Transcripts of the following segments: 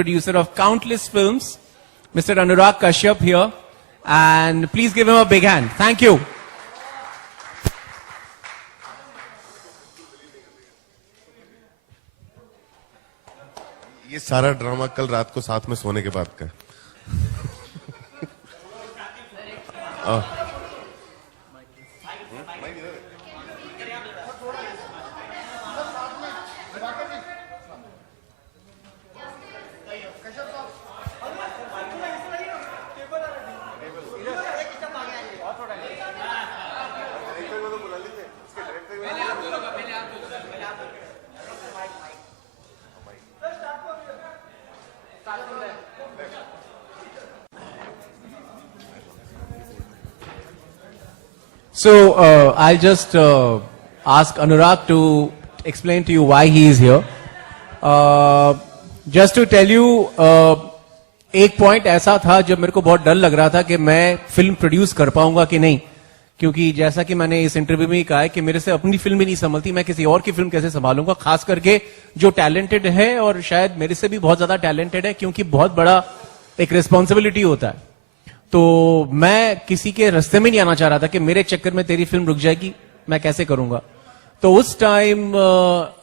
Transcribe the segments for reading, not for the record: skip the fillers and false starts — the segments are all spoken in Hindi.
producer of countless films, Mr. Anurag Kashyap here. And please give him a big hand. Thank you. ये सारा ड्रामा कल रात को साथ में सोने के बाद का है। So I'll just ask Anurag to explain to you why he is here. Just to tell you, एक पॉइंट ऐसा था जब मेरे को बहुत डर लग रहा था कि मैं फिल्म प्रोड्यूस कर पाऊंगा कि नहीं, क्योंकि जैसा कि मैंने इस इंटरव्यू में ही कहा है कि मेरे से अपनी फिल्म ही नहीं संभलती, मैं किसी और की फिल्म कैसे संभालूंगा, खास करके जो टैलेंटेड है और शायद मेरे से भी बहुत ज्यादा टैलेंटेड है, क्योंकि बहुत बड़ा एक रिस्पॉन्सिबिलिटी होता है। तो मैं किसी के रास्ते में नहीं आना चाह रहा था कि मेरे चक्कर में तेरी फिल्म रुक जाएगी, मैं कैसे करूंगा। तो उस टाइम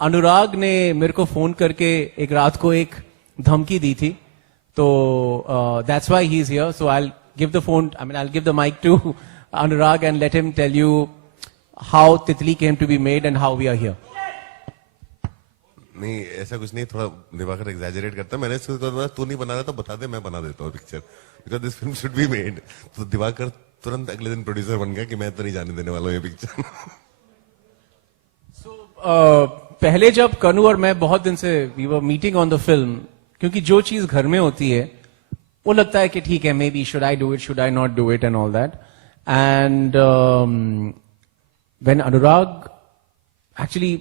अनुराग ने मेरे को फोन करके एक रात को एक धमकी दी थी। तो that's why he is here. So I will give the phone, I mean I will give the mic to Anurag and let him tell you how Titli came to be made and how we are here. नहीं, ऐसा कुछ नहीं, थोड़ा दिवाकर एग्जैजरेट करता है। मैंने इसको कहा तू नहीं बना रहा तो बता दे, मैं बना देता हूँ picture, because this film should be made. तो दिवाकर तुरंत अगले दिन प्रोड्यूसर बन गया कि मैं तो नहीं जाने देने वाला हूँ ये पिक्चर। पहले जब कनु और मैं बहुत दिन से we were meeting on the film, क्योंकि जो चीज घर में होती है वो लगता है कि ठीक है, may be should I do it, should I not do it and all that. And when Anurag actually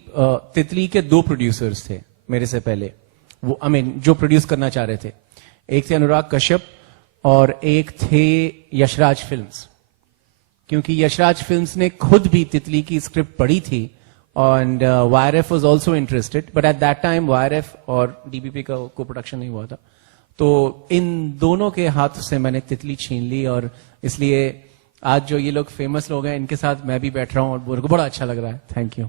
तितली के दो प्रोड्यूसर्स थे मेरे से पहले, वो आई मीन जो प्रोड्यूस करना चाह रहे थे, एक थे अनुराग कश्यप और एक थे यशराज फिल्म्स, क्योंकि यशराज फिल्म्स ने खुद भी तितली की स्क्रिप्ट पढ़ी थी and YRF was also interested, but at that time YRF और DBP का को प्रोडक्शन नहीं हुआ था। तो इन दोनों के हाथ से मैंने तितली छीन ली, और इसलिए आज जो ये लोग फेमस लोग हैं इनके साथ मैं भी बैठ रहा हूं और मेरे को बड़ा अच्छा लग रहा है। Thank you.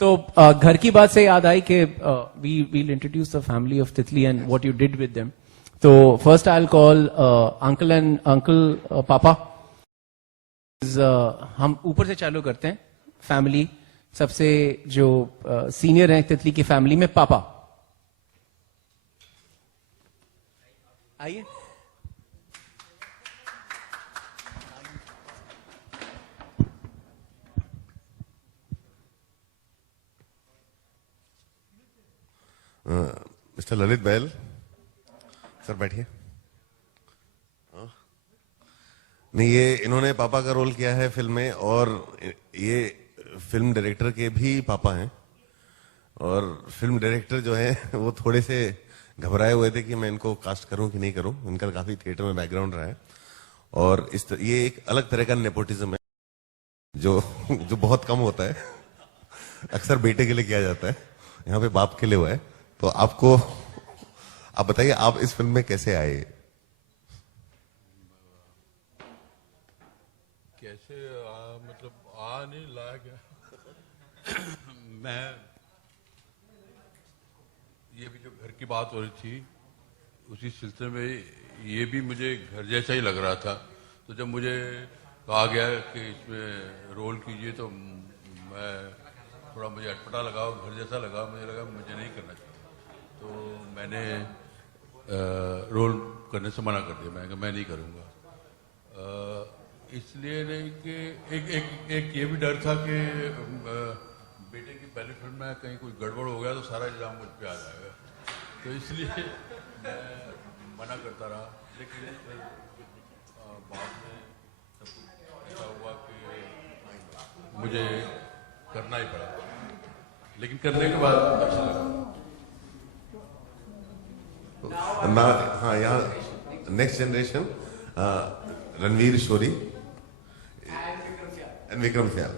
तो घर की बात से याद आई कि we will introduce the family of Titli and what you did with them. तो first I will call uncle papa. हम ऊपर से चालू करते हैं। फैमिली सबसे जो सीनियर हैं तितली की फैमिली में, पापा आइए। मिस्टर ललित बैल सर, बैठिए। नहीं, ये इन्होंने पापा का रोल किया है फिल्म में, और ये फिल्म डायरेक्टर के भी पापा हैं। और फिल्म डायरेक्टर जो है वो थोड़े से घबराए हुए थे कि मैं इनको कास्ट करूं कि नहीं करूं। उनका काफी थिएटर में बैकग्राउंड रहा है, और ये एक अलग तरह का नेपोटिज्म है जो बहुत कम होता है। अक्सर बेटे के लिए किया जाता है, यहाँ पे बाप के लिए हुआ है। तो आप बताइए, आप इस फिल्म में कैसे आए? कैसे मतलब नहीं लाया गया। मैं ये भी जो घर की बात हो रही थी उसी सिलसिले में ये भी मुझे घर जैसा ही लग रहा था। तो जब मुझे कहा गया कि इसमें रोल कीजिए तो मैं थोड़ा, मुझे अटपटा लगा, घर जैसा लगा, मुझे लगा मुझे नहीं करना चाहिए। तो मैंने रोल करने से मना कर दिया। मैं नहीं करूँगा, इसलिए नहीं कि एक ये भी डर था कि बेटे की पहली फिल्म में कहीं कोई गड़बड़ हो गया तो सारा इल्जाम मुझ पे आ जाएगा, तो इसलिए मैं मना करता रहा। लेकिन बाद में सब कुछ ऐसा हुआ कि मुझे करना ही पड़ा, लेकिन करने के बाद अच्छा लगा। ना, हाँ, यहाँ next generation Ranvir Shorey and Vikram Sial.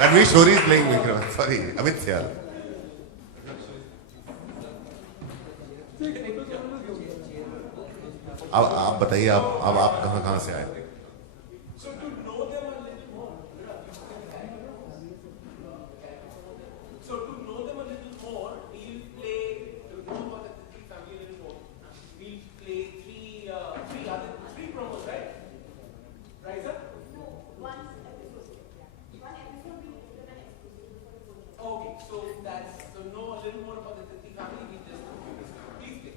Ranvir Shorey is playing Vikram, sorry, Amit Sial. अब आप बताइए, आप कहाँ से आए? So to know them a little more, we'll play to know about the Titli family a little more. We'll play three promos, right? Raisa? No, one episode. One episode we give them an exclusive. Okay, so know a little more about the Titli family. We just please play.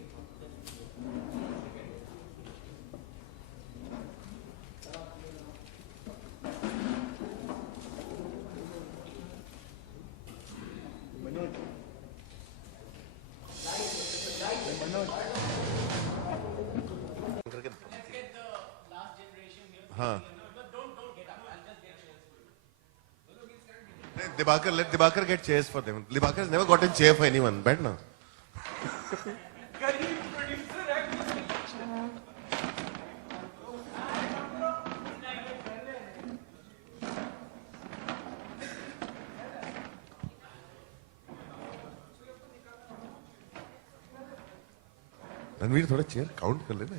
हाँ, let Dibakar get chairs for them. Dibakar has never gotten chair for anyone. बैठना. रणवीर थोड़ा चेयर काउंट कर लेना.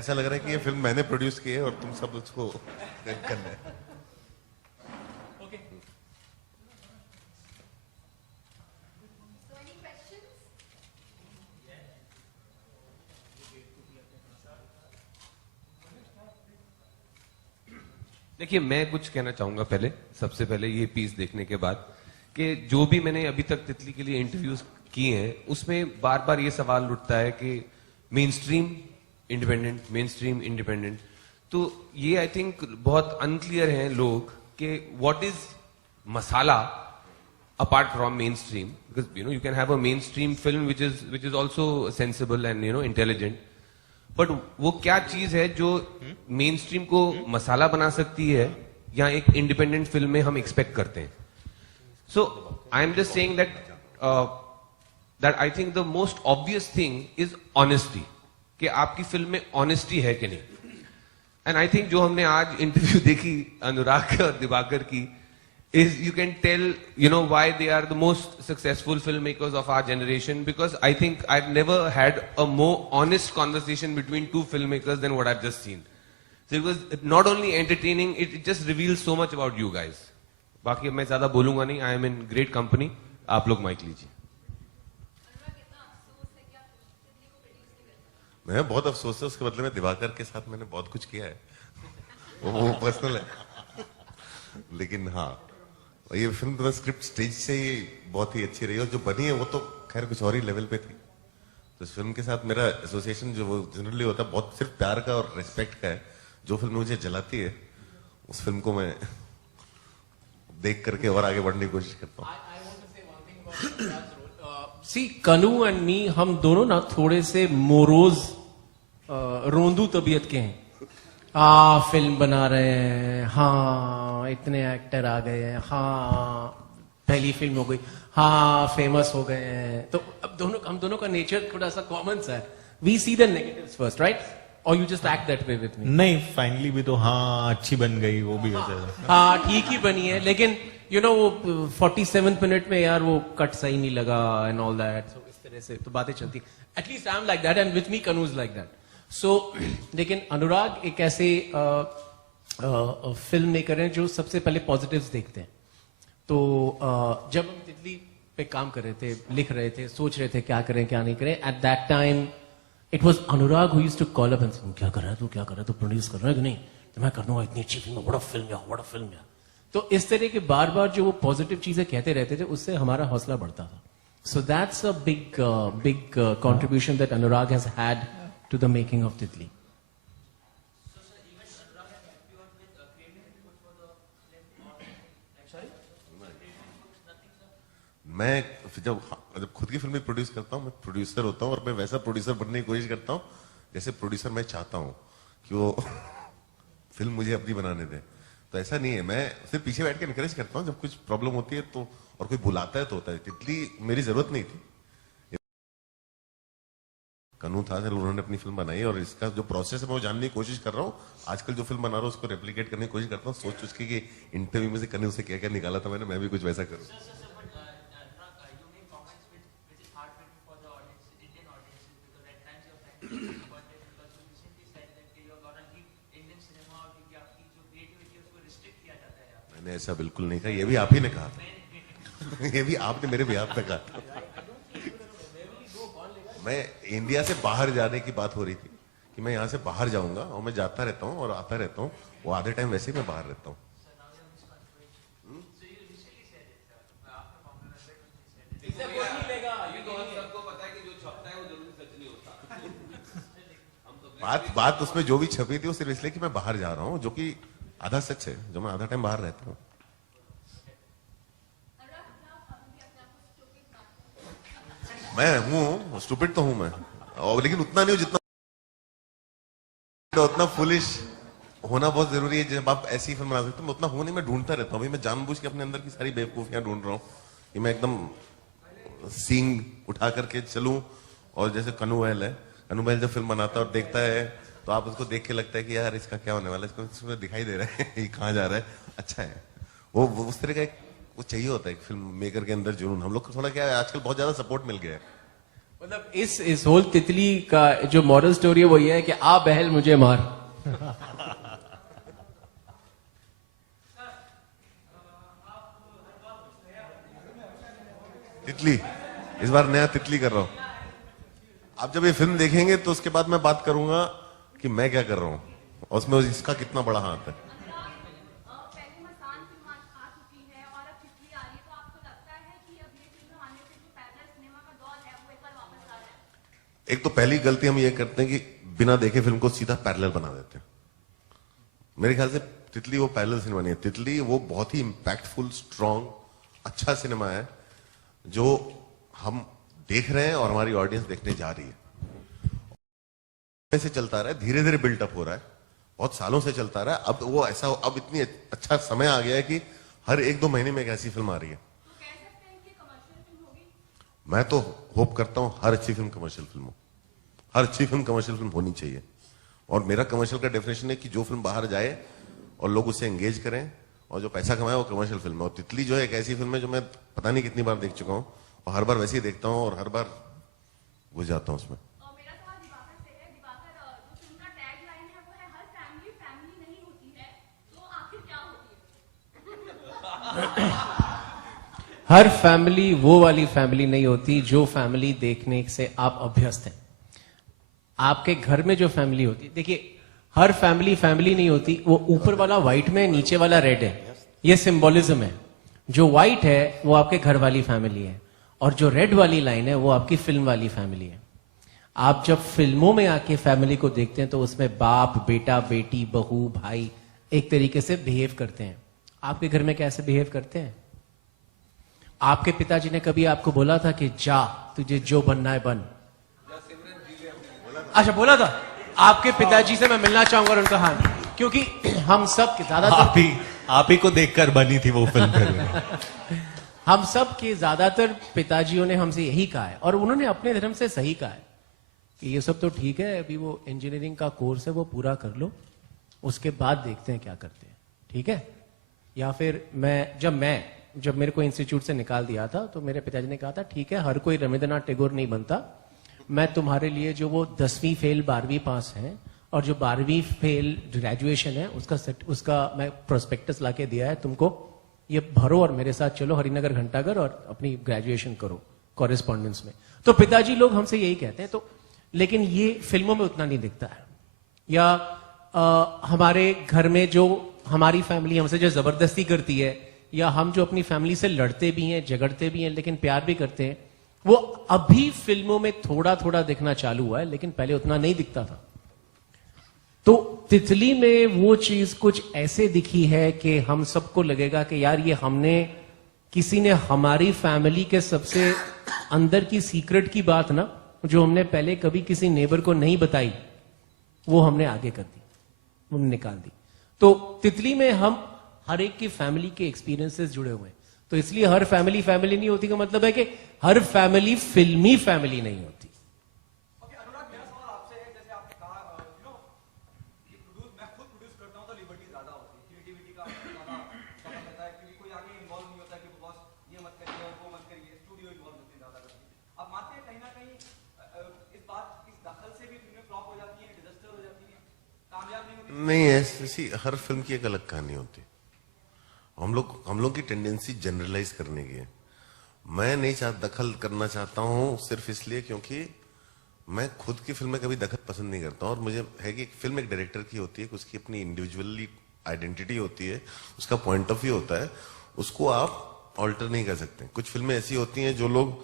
ऐसा लग रहा है कि ये फिल्म मैंने प्रोड्यूस की है और तुम सब उसको करना है. So any questions? देखिए, मैं कुछ कहना चाहूंगा सबसे पहले ये पीस देखने के बाद कि जो भी मैंने अभी तक तितली के लिए इंटरव्यूज किए हैं उसमें बार बार ये सवाल उठता है कि मेन स्ट्रीम इंडिपेंडेंट. तो ये आई थिंक बहुत अनक्लियर हैं लोग कि what is masala apart from main stream, because you can have a main stream film which is also sensible and intelligent, but वो क्या चीज है जो मेन स्ट्रीम को मसाला बना सकती है या एक इंडिपेंडेंट फिल्म में हम एक्सपेक्ट करते हैं. So I am just saying that I think the most obvious thing is honesty, कि आपकी फिल्म में ऑनेस्टी है कि नहीं. एंड आई थिंक जो हमने आज इंटरव्यू देखी अनुराग और दिवाकर की, is you can tell why they are the most successful filmmakers of our generation, because I think I've never had a more honest conversation between two filmmakers than what I've just seen. So it was not only entertaining, it just reveals so much about you guys. बाकी अब मैं ज्यादा बोलूंगा नहीं. I am in great company. आप लोग माइक लीजिए. मैं बहुत अफसोस है, उसके बदले में दिवाकर के साथ मैंने बहुत कुछ किया है. वो पर्सनल है. लेकिन हाँ, ये फिल्म तो स्क्रिप्ट स्टेज से ही बहुत ही अच्छी रही और जो बनी है वो तो खैर कुछ और ही लेवल पे थी. तो इस फिल्म के साथ मेरा एसोसिएशन जो वो जनरली होता है बहुत सिर्फ प्यार का और रिस्पेक्ट का है. जो फिल्म मुझे जलाती है उस फिल्म को मैं देख करके और आगे बढ़ने की कोशिश करता हूँ. सी कनू एंड मी, हम दोनों ना थोड़े से मोरोज रोंदू तबीयत के हैं. फिल्म बना रहे हैं, हाँ इतने एक्टर आ गए हैं, हाँ पहली फिल्म हो गई, हाँ फेमस हो गए हैं. तो अब हम दोनों का नेचर थोड़ा सा कॉमन सा है. We see the negatives first, right? और you just act that way with me. नहीं, फाइनली भी तो हाँ अच्छी बन गई, वो भी वैसे. हाँ ठीक ही बनी है, लेकिन वो 47 मिनट में यार वो कट सही नहीं लगा एंड ऑल दैट. सो इस तरह से तो बातें चलती. At least I am like that and with me कनू इज लाइक दैट. सो लेकिन अनुराग एक ऐसे फिल्म मेकर हैं जो सबसे पहले पॉजिटिव्स देखते हैं. तो जब हम तितली पे काम कर रहे थे, लिख रहे थे, सोच रहे थे क्या करें क्या नहीं करें, at that time it was Anurag who used to call up and say, क्या कर रहा है तू प्रोड्यूस कर रहा है कि नहीं? तो मैं कर दूंगा, इतनी अच्छी फिल्म, बड़ा फिल्म यार. तो इस तरह के बार बार जो वो पॉजिटिव चीजें कहते रहते थे, उससे हमारा हौसला बढ़ता था. So that's a big contribution that Anurag has had to the making of Titli. मैं जब खुद की फिल्में प्रोड्यूस करता हूँ, मैं प्रोड्यूसर होता हूँ और मैं वैसा प्रोड्यूसर बनने की कोशिश करता हूँ जैसे प्रोड्यूसर मैं चाहता हूँ कि वो फिल्म मुझे अपनी बनाने दे. तो ऐसा नहीं है, मैं सिर्फ पीछे बैठ के एनकरेज करता हूँ. जब कुछ प्रॉब्लम होती है तो और कोई बुलाता है तो होता है. तितली मेरी जरूरत नहीं थी. कनू था, फिर उन्होंने अपनी फिल्म बनाई और इसका जो प्रोसेस है मैं वो जानने की कोशिश कर रहा हूँ। आजकल जो फिल्म बना रहा हूँ उसको रेप्लिकेट करने की कोशिश करता हूँ, सोच सोच के कि इंटरव्यू में से कनू से क्या क्या निकाला था मैंने, मैं भी कुछ वैसा करूँ। मैंने ऐसा बिल्कुल नहीं कहा, ये भी आप ही ने कहा था। ये भी आपने मेरे बिहाफ पे कहा था। मैं इंडिया से बाहर जाने की बात हो रही थी कि मैं यहाँ से बाहर जाऊंगा और मैं जाता रहता हूँ और आता रहता हूँ, वो आधे टाइम वैसे ही मैं बाहर रहता हूँ। बात उसमें जो भी छपी थी वो सिर्फ इसलिए कि मैं बाहर जा रहा हूँ, जो कि आधा सच है, जो मैं आधा टाइम बाहर रहता हूँ। मैं हूँ स्टूपिड तो हूँ मैं, और लेकिन उतना नहीं हूँ जितना, उतना फुलिश होना बहुत जरूरी है जब आप ऐसी फिल्म बना सकते हो। मैं उतना हूँ नहीं, मैं ढूंढता रहता हूँ। मैं जानबूझ के अपने अंदर की सारी बेवकूफियां ढूंढ रहा हूँ कि मैं एकदम सींग उठा करके चलूं। और जैसे कनू महल है, कनू महल जब फिल्म बनाता है और देखता है तो आप उसको देख के लगता है कि यार इसका क्या होने वाला है, इसको दिखाई दे रहा है ये कहाँ जा रहा है, अच्छा है। वो उस तरह का एक वो चाहिए होता है एक फिल्म मेकर के अंदर जुनून। हम लोग को थोड़ा क्या है आजकल बहुत ज्यादा सपोर्ट मिल गया है। मतलब इस होल तितली का जो मॉरल स्टोरी है वो ये है कि आ बहल मुझे मार। तितली, इस बार नया तितली कर रहा हूं। आप जब ये फिल्म देखेंगे तो उसके बाद मैं बात करूंगा कि मैं क्या कर रहा हूं और उसमें इसका कितना बड़ा हाथ है। पहले मसान फिल्म आ चुकी है और अब तितली आ रही है, तो आपको लगता है कि अब ये फिल्म आने से जो पैरेलल सिनेमा का दौर है वो एक बार वापस आ रहा है? एक तो पहली गलती हम ये करते हैं कि बिना देखे फिल्म को सीधा पैरेलल बना देते हैं। मेरे ख्याल से तितली वो पैरेलल सिनेमा नहीं है। तितली वो बहुत ही इंपैक्टफुल, स्ट्रॉन्ग, अच्छा सिनेमा है जो हम देख रहे हैं और हमारी ऑडियंस देखने जा रही है। से चलता रहा है, धीरे धीरे बिल्टअप हो रहा है, बहुत सालों से चलता रहा है। अब वो ऐसा, अब इतनी अच्छा समय आ गया है कि हर 1-2 महीने में एक ऐसी फिल्म आ रही है। तो कह सकते हैं कि कमर्शियल फिल्म होगी? मैं तो होप करता हूं हर अच्छी फिल्म कमर्शियल फिल्म हो, हर अच्छी फिल्म कमर्शियल फिल्म होनी चाहिए। और मेरा कमर्शियल का डेफिनेशन है कि जो फिल्म बाहर जाए और लोग उससे एंगेज करें और जो पैसा कमाए वो कमर्शियल फिल्म है। और तितली जो है एक ऐसी फिल्म है जो मैं पता नहीं कितनी बार देख चुका हूं और हर बार वैसे ही देखता हूं और हर बार घुस जाता हूं उसमें। और मेरा सवाल दिवाकर से है। दिवाकर, जो फिल्म का टैग लाइन है वो है हर फैमिली फैमिली नहीं होती है, तो आखिर क्या होती है? हर फैमिली वो वाली फैमिली नहीं होती जो फैमिली देखने से आप अभ्यस्त हैं। आपके घर में जो फैमिली होती है, देखिए हर फैमिली फैमिली नहीं होती। वो ऊपर वाला व्हाइट में, नीचे वाला रेड है, ये सिंबोलिज्म है। जो व्हाइट है वो आपके घर वाली फैमिली है और जो रेड वाली लाइन है वो आपकी फिल्म वाली फैमिली है। आप जब फिल्मों में आके फैमिली को देखते हैं तो उसमें बाप, बेटा, बेटी, बहू, भाई एक तरीके से बिहेव करते हैं। आपके घर में कैसे बिहेव करते हैं? आपके पिताजी ने कभी आपको बोला था कि जा तुझे जो बनना है बन? अच्छा, बोला था? आपके पिताजी से मैं मिलना चाहूंगा और उनका हाल, क्योंकि हम सब ज्यादातर आप ही को देखकर बनी थी वो फिल्म फिर। हम सब के ज्यादातर पिताजियों ने हमसे यही कहा है और उन्होंने अपने धर्म से सही कहा है कि ये सब तो ठीक है, अभी वो इंजीनियरिंग का कोर्स है वो पूरा कर लो, उसके बाद देखते हैं क्या करते हैं, ठीक है? या फिर जब मेरे को इंस्टीट्यूट से निकाल दिया था तो मेरे पिताजी ने कहा था ठीक है, हर कोई रविंद्रनाथ टैगोर नहीं बनता, मैं तुम्हारे लिए जो वो 10वीं फेल 12वीं पास है और जो 12वीं फेल ग्रेजुएशन है उसका मैं प्रोस्पेक्टस लाके दिया है तुमको, ये भरो और मेरे साथ चलो हरिनगर घंटाघर और अपनी ग्रेजुएशन करो कॉरेस्पॉन्डेंस में। तो पिताजी लोग हमसे यही कहते हैं। तो लेकिन ये फिल्मों में उतना नहीं दिखता है। या हमारे घर में जो हमारी फैमिली हमसे जो जबरदस्ती करती है, या हम जो अपनी फैमिली से लड़ते भी हैं, झगड़ते भी हैं, लेकिन प्यार भी करते हैं, वो अभी फिल्मों में थोड़ा थोड़ा दिखना चालू हुआ है, लेकिन पहले उतना नहीं दिखता था। तो तितली में वो चीज कुछ ऐसे दिखी है कि हम सबको लगेगा कि यार ये किसी ने हमारी फैमिली के सबसे अंदर की सीक्रेट की बात ना, जो हमने पहले कभी किसी नेबर को नहीं बताई, वो हमने आगे कर दी, हमने निकाल दी। तो तितली में हम हर एक की फैमिली के एक्सपीरियंसेस जुड़े हुए हैं। तो इसलिए हर फैमिली फैमिली नहीं होती का मतलब है कि हर फैमिली फिल्मी फैमिली नहीं होती। नहीं है, हर फिल्म की एक अलग कहानी होती है। हम लोग की टेंडेंसी जनरलाइज करने की है। मैं नहीं दखल करना चाहता हूं सिर्फ इसलिए क्योंकि मैं खुद की फिल्म में कभी दखल पसंद नहीं करता हूं, और मुझे है कि फिल्म एक डायरेक्टर की होती है, उसकी अपनी इंडिविजुअली आइडेंटिटी होती है, उसका पॉइंट ऑफ व्यू होता है, उसको आप ऑल्टर नहीं कर सकते। कुछ फिल्में ऐसी होती हैं जो लोग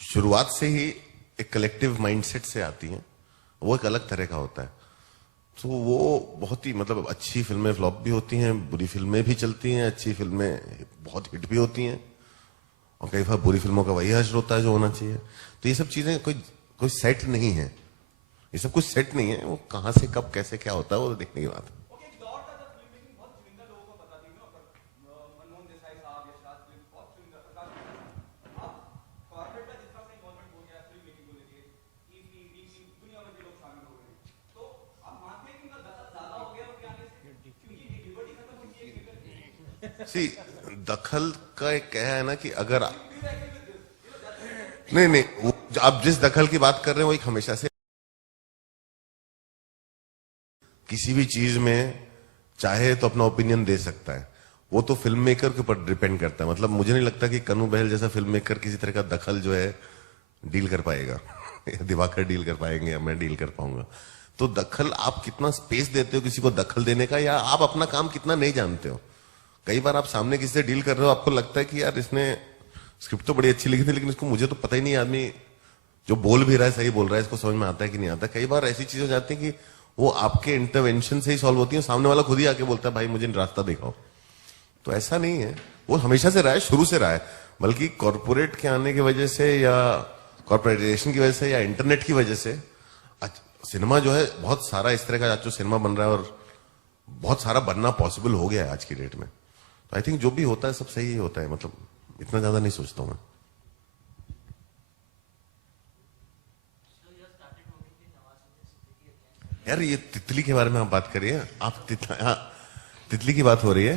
शुरुआत से ही एक कलेक्टिव माइंडसेट से आती हैं, वो एक अलग तरह का होता है। तो वो बहुत ही मतलब अच्छी फिल्में फ्लॉप भी होती हैं, बुरी फिल्में भी चलती हैं, अच्छी फिल्में बहुत हिट भी होती हैं, और कई बार बुरी फिल्मों का वही हश्र होता है जो होना चाहिए। तो ये सब चीजें कोई सेट नहीं है, ये सब कुछ सेट नहीं है। वो कहां से कब कैसे क्या होता है वो देखने की बात है। सी दखल का एक क्या है ना कि अगर नहीं आप जिस दखल की बात कर रहे हैं वो एक हमेशा से किसी भी चीज में चाहे तो अपना ओपिनियन दे सकता है, वो तो फिल्म मेकर के ऊपर डिपेंड करता है। मतलब मुझे नहीं लगता कि कन्नू बहल जैसा फिल्म मेकर किसी तरह का दखल जो है डील कर पाएगा दिवाकर डील कर पाएंगे या मैं डील कर पाऊंगा। तो दखल आप कितना स्पेस देते हो किसी को दखल देने का, या आप अपना काम कितना नहीं जानते हो। कई बार आप सामने किसी से डील कर रहे हो, आपको लगता है कि यार इसने स्क्रिप्ट तो बड़ी अच्छी लिखी थी, लेकिन इसको मुझे तो पता ही नहीं आदमी जो बोल भी रहा है सही बोल रहा है, इसको समझ में आता है कि नहीं आता। कई बार ऐसी चीज हो जाती है कि वो आपके इंटरवेंशन से ही सॉल्व होती है, सामने वाला खुद ही आके बोलता है भाई मुझे रास्ता दिखाओ। तो ऐसा नहीं है, वो हमेशा से रहा है, शुरू से रहा है। बल्कि कॉर्पोरेट के आने की वजह से या कॉर्पोरेटाइजेशन की वजह से या इंटरनेट की वजह से सिनेमा जो है बहुत सारा इस तरह का जो सिनेमा बन रहा है, और बहुत सारा बनना पॉसिबल हो गया है आज की डेट में। तो आई थिंक जो भी होता है सब सही ही होता है, मतलब इतना ज्यादा नहीं सोचता हूं मैं। यार ये तितली के बारे में आप बात करिए, आप तितली की बात हो रही है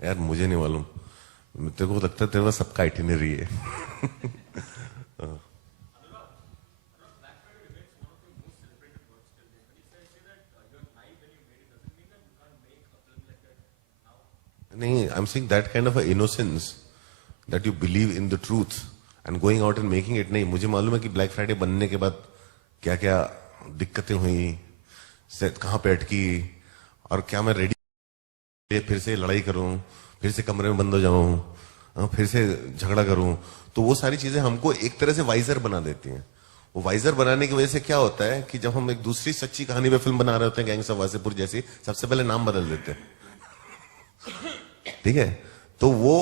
यार, मुझे नहीं मालूम, तेरे को लगता है तेरे पास सबका आइटिनरी है नहीं, आई am saying that kind of innocence that you believe in the truth and going out and making it. नहीं, मुझे मालूम है कि ब्लैक फ्राइडे बनने के बाद क्या क्या दिक्कतें हुई, कहां पे अटकी, और क्या मैं रेडी फिर से लड़ाई करूं, फिर से कमरे में बंद हो जाऊं, फिर से झगड़ा करूं। तो वो सारी चीजें हमको एक तरह से वाइजर बना देती हैं। वो वाइजर बनाने की वजह से क्या होता है कि जब हम एक दूसरी सच्ची कहानी पे फिल्म बना रहे होते हैं, गैंग्स ऑफ वासेपुर जैसी, सबसे पहले नाम बदल देते हैं, ठीक है। तो वो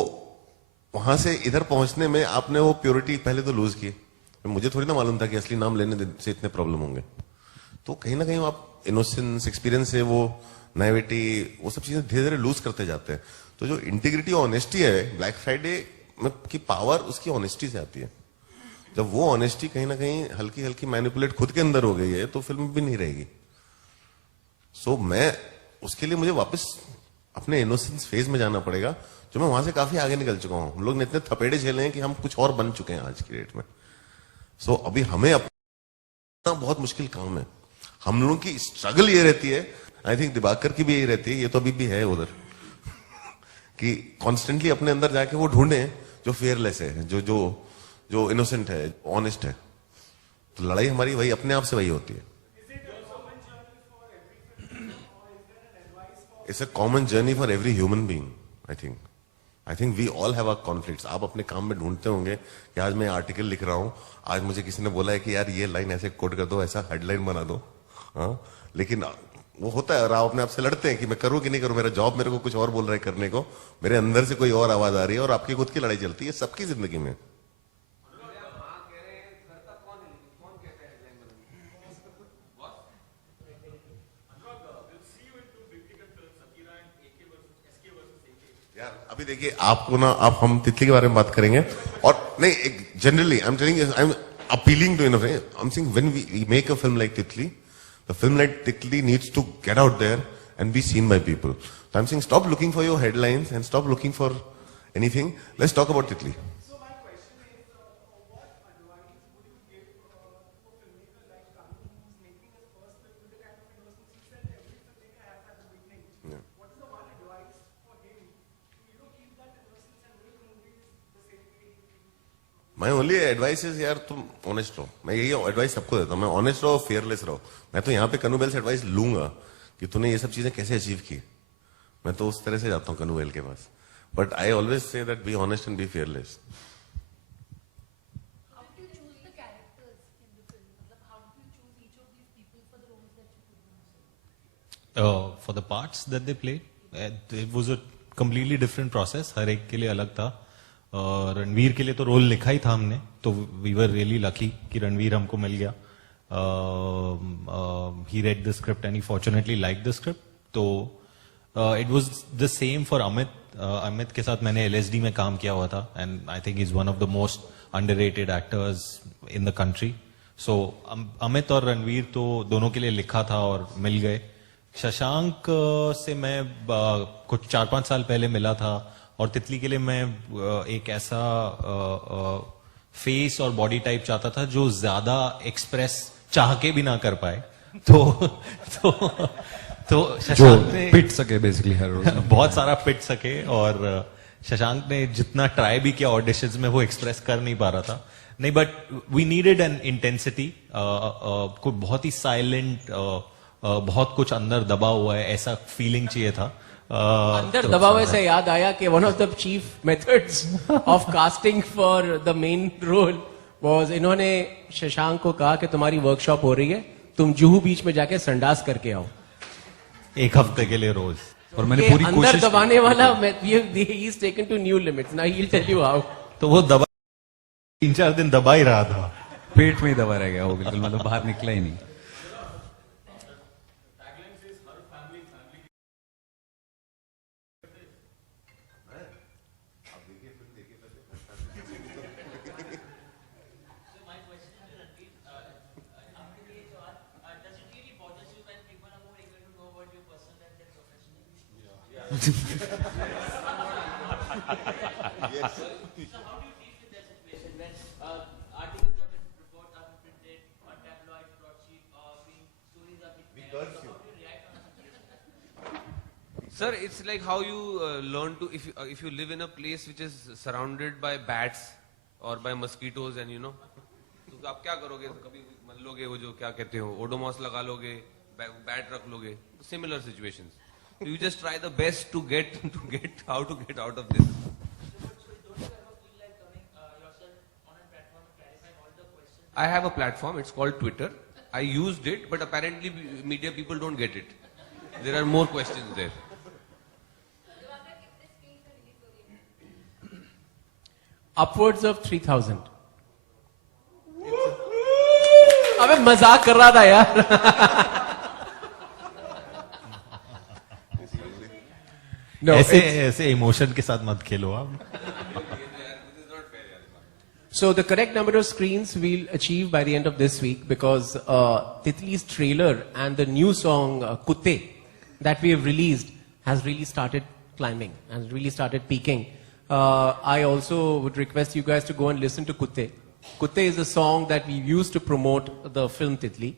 वहां से इधर पहुंचने में आपने वो प्योरिटी पहले तो लूज की। मुझे थोड़ी ना मालूम था कि असली नाम लेने से इतने प्रॉब्लम होंगे। तो कहीं ना कहीं आप इनोसेंस, एक्सपीरियंस से वो नाइविटी, वो सब चीजें धीरे धीरे लूज करते जाते हैं। तो जो इंटीग्रिटी और ऑनेस्टी है ब्लैक फ्राइडे में की पावर उसकी ऑनेस्टी से आती है। जब वो ऑनेस्टी कहीं ना कहीं हल्की हल्की मैनिपुलेट खुद के अंदर हो गई है तो फिल्म भी नहीं रहेगी। सो मैं उसके लिए मुझे वापस अपने इनोसेंस फेज में जाना पड़ेगा, जो मैं वहां से काफी आगे निकल चुका हूं। हम लोग ने इतने थपेड़े झेले हैं कि हम कुछ और बन चुके हैं आज की डेट में। सो अभी हमें अपना बहुत मुश्किल काम है। हम लोगों की स्ट्रगल ये रहती है, आई थिंक दिवाकर की भी यही रहती है, ये तो अभी भी है उधर कि कॉन्स्टेंटली अपने अंदर जाके वो ढूंढे जो फेयरलेस है, जो जो जो इनोसेंट है, ऑनेस्ट है। तो लड़ाई हमारी वही अपने आप से वही होती है। It's a common journey for every human being. I think we all have our conflicts. आप अपने काम में ढूंढते होंगे कि आज मैं आर्टिकल लिख रहा हूं, आज मुझे किसी ने बोला है कि यार ये लाइन ऐसे कोट कर दो, ऐसा हेडलाइन बना दो। हाँ, लेकिन वो होता है और आप अपने आप से लड़ते हैं कि मैं करूं कि नहीं करूं, मेरा जॉब मेरे को कुछ और बोल रहा है करने को, मेरे अंदर से कोई और आवाज आ रही है, और आपकी खुद की लड़ाई चलती है सबकी जिंदगी में। यार अभी देखिए आपको ना, आप हम तितली के बारे में बात करेंगे और नहीं, एक generally I am telling, I am appealing to, I am saying when we make a film like Titli, the film like Titli needs to get out there and be seen by people. So I'm saying stop looking for your headlines and stop looking for anything. Let's talk about Titli. So my question is, what advice would you give to a filmmaker like Kanu who's making his first film with my only advice is यार तुम ऑनेस्ट रहो, मैं यही एडवाइस सबको देता हूँ, मैं ऑनेस्ट रहो, फेयरलेस रहो। मैं तो यहाँ पे कन्नू से एडवाइस लूंगा कि तूने ये सब चीजें कैसे अचीव की, मैं तो उस तरह से जाता हूँ कन्नू के पास, but I always say that be honest and be fearless. How do you choose the characters in the film? मतलब how do you choose each of these people for the roles that you put them in? For the parts that they played, it was a completely different process. हर एक के लिए अलग था। रणवीर के लिए तो रोल लिखा ही था हमने, तो वी वर रियली लकी कि रणवीर हमको मिल गया। He read the script and he fortunately like the script. तो it was the same for Amit. Amit के साथ मैंने LSD में काम किया हुआ था, and I think is one of the most underrated actors in the country. So Amit और रणवीर तो दोनों के लिए लिखा था और मिल गए। शशांक से मैं कुछ 4-5 साल पहले मिला था, और तितली के लिए मैं एक ऐसा फेस और बॉडी टाइप चाहता था जो ज्यादा एक्सप्रेस चाह के भी ना कर पाए। तो शशांक ने पिट सके बेसिकली हर रोज। बहुत सारा पिट सके, और शशांक ने जितना ट्राई भी किया ऑडिशंस में वो एक्सप्रेस कर नहीं पा रहा था। नहीं, but we needed an intensity, कोई बहुत ही साइलेंट, बहुत कुछ अंदर दबा हुआ है ऐसा फीलिंग चाहिए था। अंदर दबाव से याद आया कि one of the chief methods of casting for the main role was, इन्होंने शशांक को कहा कि तुम्हारी वर्कशॉप हो रही है, तुम जुहू बीच में जाके संडास करके आओ 1 हफ्ते के लिए रोज। और मैंने कि पूरी अंदर कोशिश दबाने वाला he is taken to new limits, now he will tell you how. तो वो दबा 3-4 दिन दबा ही रहा था। पेट में ही दबा रह गया वो, बिल्कुल मतलब बाहर निकला ही नहीं। Sir, it's like how you learn to, if you live in a place which is surrounded by bats or by mosquitoes, and तो आप क्या करोगे? कभी मल लोगे, वो जो क्या कहते हो, ओडोमॉस लगा लोगे, बैट रख लोगे, similar situations. So you just try the best to get how to get out of this. I have a platform, it's called Twitter. I used it, but apparently media people don't get it. There are more questions there. Upwards of 3,000. अबे मजाक कर रहा था यार। No, ऐसे इमोशन के साथ मत खेलो आप। So the correct number of screens we'll achieve by the end of this week, because Titli's trailer and the new song Kutte that we have released has really started climbing and really started peaking. I also would request you guys to go and listen to Kutte. Kutte is a song that we used to promote the film Titli,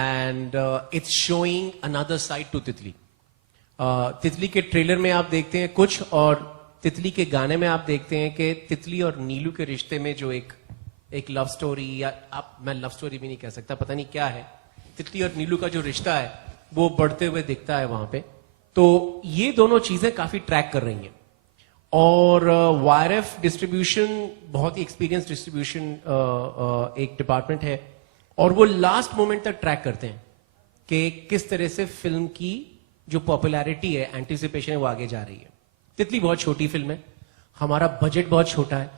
and it's showing another side to Titli. तितली के ट्रेलर में आप देखते हैं कुछ, और तितली के गाने में आप देखते हैं कि तितली और नीलू के रिश्ते में जो एक लव स्टोरी, या मैं लव स्टोरी भी नहीं कह सकता, पता नहीं क्या है, तितली और नीलू का जो रिश्ता है वो बढ़ते हुए दिखता है वहां पे। तो ये दोनों चीजें काफी ट्रैक कर रही हैं, और वायरएफ डिस्ट्रीब्यूशन बहुत ही एक्सपीरियंस डिस्ट्रीब्यूशन एक डिपार्टमेंट है, और वो लास्ट मोमेंट तक ट्रैक करते हैं कि किस तरह से फिल्म की जो पॉपुलैरिटी है, एंटिसिपेशन है, वो आगे जा रही है। तितली बहुत छोटी फिल्म है, हमारा बजट बहुत छोटा है,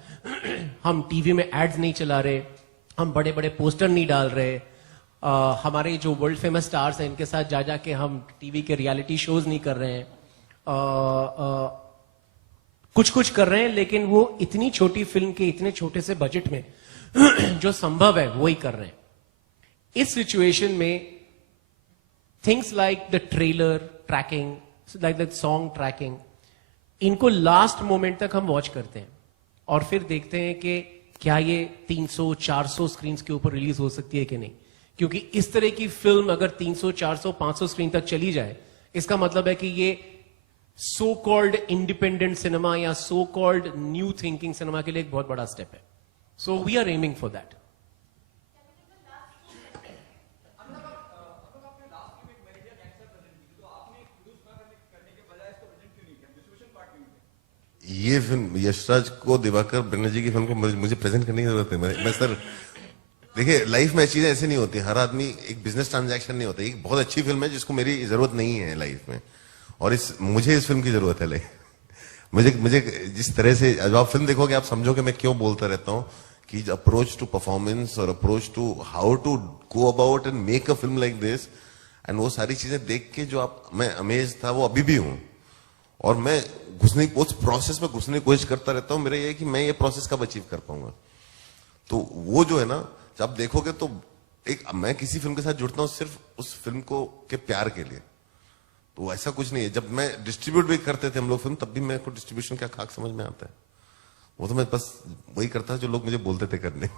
हम टीवी में एड्स नहीं चला रहे, हम बड़े बड़े पोस्टर नहीं डाल रहे, हमारे जो वर्ल्ड फेमस स्टार्स हैं इनके साथ जा जाके हम टीवी के रियलिटी शोज नहीं कर रहे हैं, कुछ कर रहे हैं, लेकिन वो इतनी छोटी फिल्म के इतने छोटे से बजट में जो संभव है वो ही कर रहे हैं। इस सिचुएशन में things like the trailer tracking, like the song tracking, इनको लास्ट मोमेंट तक हम वॉच करते हैं और फिर देखते हैं कि क्या ये 300-400 स्क्रीन के ऊपर रिलीज हो सकती है कि नहीं। क्योंकि इस तरह की फिल्म अगर 300-400-500 स्क्रीन तक चली जाए, इसका मतलब है कि ये सो कॉल्ड इंडिपेंडेंट सिनेमा या so called new thinking cinema के लिए एक बहुत बड़ा स्टेप है। So we are aiming for that. ये फिल्म यशराज को दिवाकर बनर्जी की फिल्म को मुझे प्रेजेंट करने की जरूरत है। मैं सर देखिए, लाइफ में चीजें ऐसे नहीं होती। हर आदमी एक बिजनेस ट्रांजैक्शन नहीं होता। एक बहुत अच्छी फिल्म है जिसको मेरी जरूरत नहीं है लाइफ में, और मुझे इस फिल्म की जरूरत है। मुझे जिस तरह से जब आप फिल्म देखोगे आप समझोगे मैं क्यों बोलता रहता हूँ कि अप्रोच टू परफॉर्मेंस और approach to how to go about and make a film like this, and वो सारी चीजें देख के जो मैं अमेज था, वो अभी भी हूँ। और मैं उस प्रोसेस में घुसने की कोशिश करता रहता हूँ। मेरा ये है कि मैं ये प्रोसेस कब अचीव कर पाऊंगा। तो वो जो है ना, जब आप देखोगे तो मैं किसी फिल्म के साथ जुड़ता हूँ सिर्फ उस फिल्म को के प्यार के लिए। तो ऐसा कुछ नहीं है। जब मैं डिस्ट्रीब्यूट भी करते थे हम लोग फिल्म, तब भी मेरे को डिस्ट्रीब्यूशन क्या खाक समझ में आता है। वो तो मैं बस वही करता जो लोग मुझे बोलते थे करने।